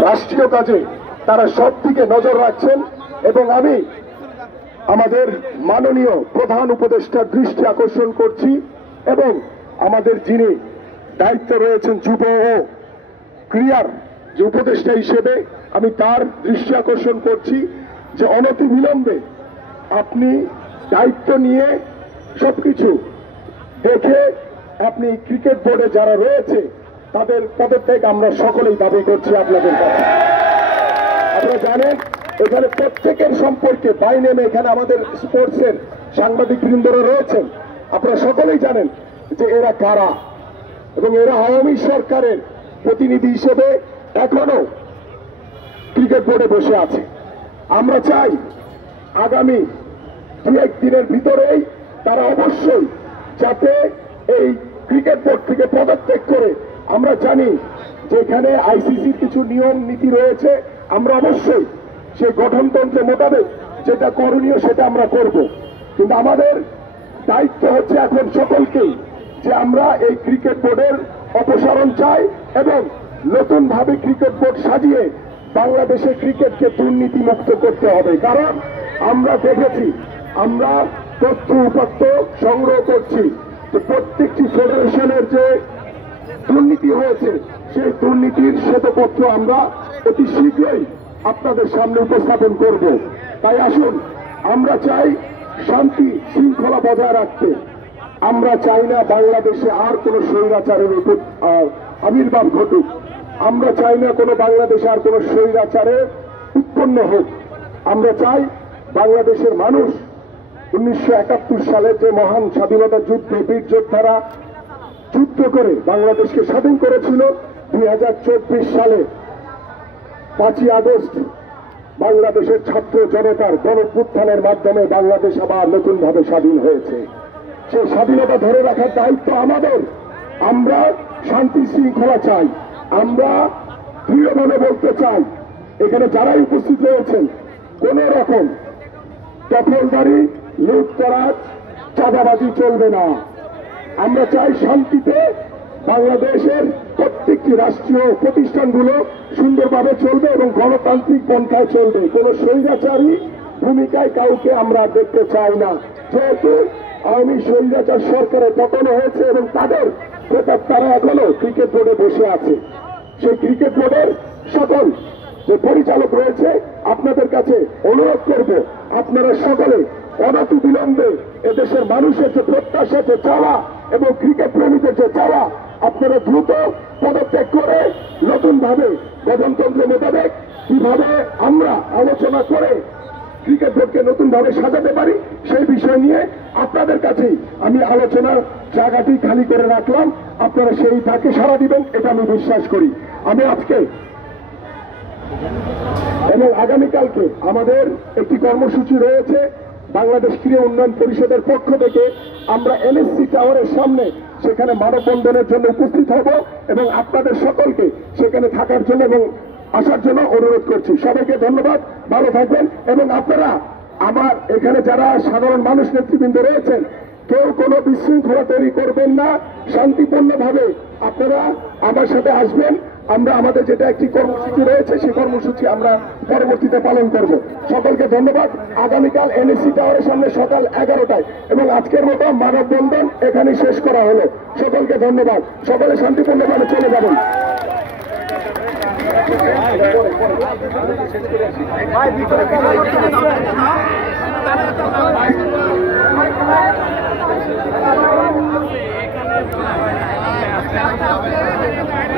রাষ্ট্রীয় কাজে তারা সব দিকে নজর রাখছেন এবং আমি আমাদের মাননীয় প্রধান উপদেষ্টার দৃষ্টি আকর্ষণ করছি এবং আমাদের যিনি দায়িত্বে রয়েছেন যুব ও ক্রীড়ার যে উপদেষ্টা হিসেবে আমি তার দৃষ্টি আকর্ষণ করছি যে অনতিবিলম্বে আপনি দায়িত্ব নিয়ে সবকিছু দেখে আপনি ক্রিকেট বোর্ডে যারা রয়েছে তাদের পদত্যাগ আমরা সকলেই দাবি করছি আপনাদের কাছে। আপনারা জানেন এখানে প্রত্যেকের সম্পর্কে বাই নেমে এখানে আমাদের স্পোর্টসের সাংবাদিক বৃন্দরা রয়েছেন, আপনারা সকলেই জানেন যে এরা কারা এবং এরা আওয়ামী সরকারের প্রতিনিধি হিসেবে এখনো ক্রিকেট বোর্ডে বসে আছে। আমরা চাই আগামী দু একদিনের ভিতরেই তারা অবশ্যই যাতে এই ক্রিকেট বোর্ড থেকে পদত্যাগ করে, আমরা জানি যে এখানে আইসিসির কিছু নিয়ম নীতি রয়েছে, আমরা অবশ্যই সেই গঠনতন্ত্র মোতাবেক যেটা করণীয় সেটা আমরা করব, কিন্তু আমাদের দায়িত্ব হচ্ছে এখন সকলকেই যে আমরা এই ক্রিকেট বোর্ডের অপসারণ চাই এবং নতুন ভাবে ক্রিকেট বোর্ড সাজিয়ে বাংলাদেশের ক্রিকেটকে দুর্নীতি মুক্ত করতে হবে। কারণ আমরা দেখেছি, আমরা তথ্য উপাত্ত সংগ্রহ করছি যে প্রত্যেকটি ফেডারেশনের যে দুর্নীতি হয়েছে সেই দুর্নীতির শ্বেতপত্র আমরা অতি শীঘ্রই আপনাদের সামনে উপস্থাপন করব। তাই আসুন, আমরা চাই শান্তি শৃঙ্খলা বজায় রাখতে। আমরা চাই না বাংলাদেশে আর কোন স্বৈরাচারের আবির্ভাব ঘটুক, আমরা চাই না কোনো বাংলাদেশে আর কোন স্বৈরাচারে উৎপন্ন হোক। আমরা চাই বাংলাদেশের মানুষ 1971 সালে যে মহান স্বাধীনতা যুদ্ধে বীর যোদ্ধারা যুদ্ধ করে বাংলাদেশকে স্বাধীন করেছিল, 2024 সালে 5ই আগস্ট বাংলাদেশের ছাত্র জনতার গণঅভ্যুত্থানের মাধ্যমে বাংলাদেশ আবার নতুনভাবে স্বাধীন হয়েছে। সেই স্বাধীনতা ধরে রাখার দায়িত্ব আমাদের। আমরা শান্তি শৃঙ্খলা চাই, আমরা দৃঢ়ভাবে বলতে চাই এখানে যারাই উপস্থিত রয়েছেন কোন রকম দখলদারি, লুটতরাজ, চাঁদাবাজি চলবে না। আমরা চাই শান্তিতে বাংলাদেশের প্রত্যেকটি রাষ্ট্রীয় প্রতিষ্ঠানগুলো সুন্দরভাবে চলবে এবং গণতান্ত্রিক পন্থায় চলবে। কোন স্বৈরাচারী ভূমিকায় কাউকে আমরা দেখতে চাই না। যেহেতু আওয়ামী স্বৈরাচার সরকারের পতন হয়েছে এবং তাদের তারা এখনো ক্রিকেট বোর্ডে বসে আছে, সেই ক্রিকেট বোর্ডের সকল যে পরিচালক রয়েছে আপনাদের কাছে অনুরোধ করব, আপনারা সকলে অনতিবিলম্বে এদেশের মানুষের যে প্রত্যাশা, যে চাওয়া এবং ক্রিকেট প্রেমীদের যে চাওয়া, আপনারা দ্রুত পদত্যাগ করে নতুনভাবে গঠনতন্ত্র মোতাবেক কিভাবে আমরা আলোচনা করে ক্রিকেট বোর্ডকে নতুনভাবে সাজাতে পারি সেই বিষয় নিয়ে আপনাদের কাছেই আমি আলোচনার জায়গাটি খালি করে রাখলাম। আপনারা সেই ডাকে সাড়া দিবেন এটা আমি বিশ্বাস করি। আমি আজকে এবং আগামীকালকে আমাদের একটি কর্মসূচি রয়েছে বাংলাদেশ ক্রীড়া উন্নয়ন পরিষদের পক্ষ থেকে। আমরা এনএসসি টাওয়ারের সামনে সেখানে মানববন্ধনের জন্য উপস্থিত হব এবং আপনাদের সকলকে সেখানে থাকার জন্য এবং আসার জন্য অনুরোধ করছি। সবাইকে ধন্যবাদ, ভালো থাকবেন এবং আপনারা আমার এখানে যারা সাধারণ মানুষ নেতৃবৃন্দ রয়েছেন কেউ কোনো বিশৃঙ্খলা তৈরি করবেন না, শান্তিপূর্ণভাবে আপনারা আমার সাথে আসবেন। আমরা আমাদের যেটা একটি কর্মসূচি রয়েছে সেই কর্মসূচি আমরা পরবর্তীতে পালন করব। সকলকে ধন্যবাদ। আগামীকাল এনএসসি টাওয়ারের সামনে সকাল 11টায় এবং আজকের মতো মানববন্ধন এখানে শেষ করা হলো। সকলকে ধন্যবাদ, সকলে শান্তিপূর্ণভাবে চলে যাবেন। এখানে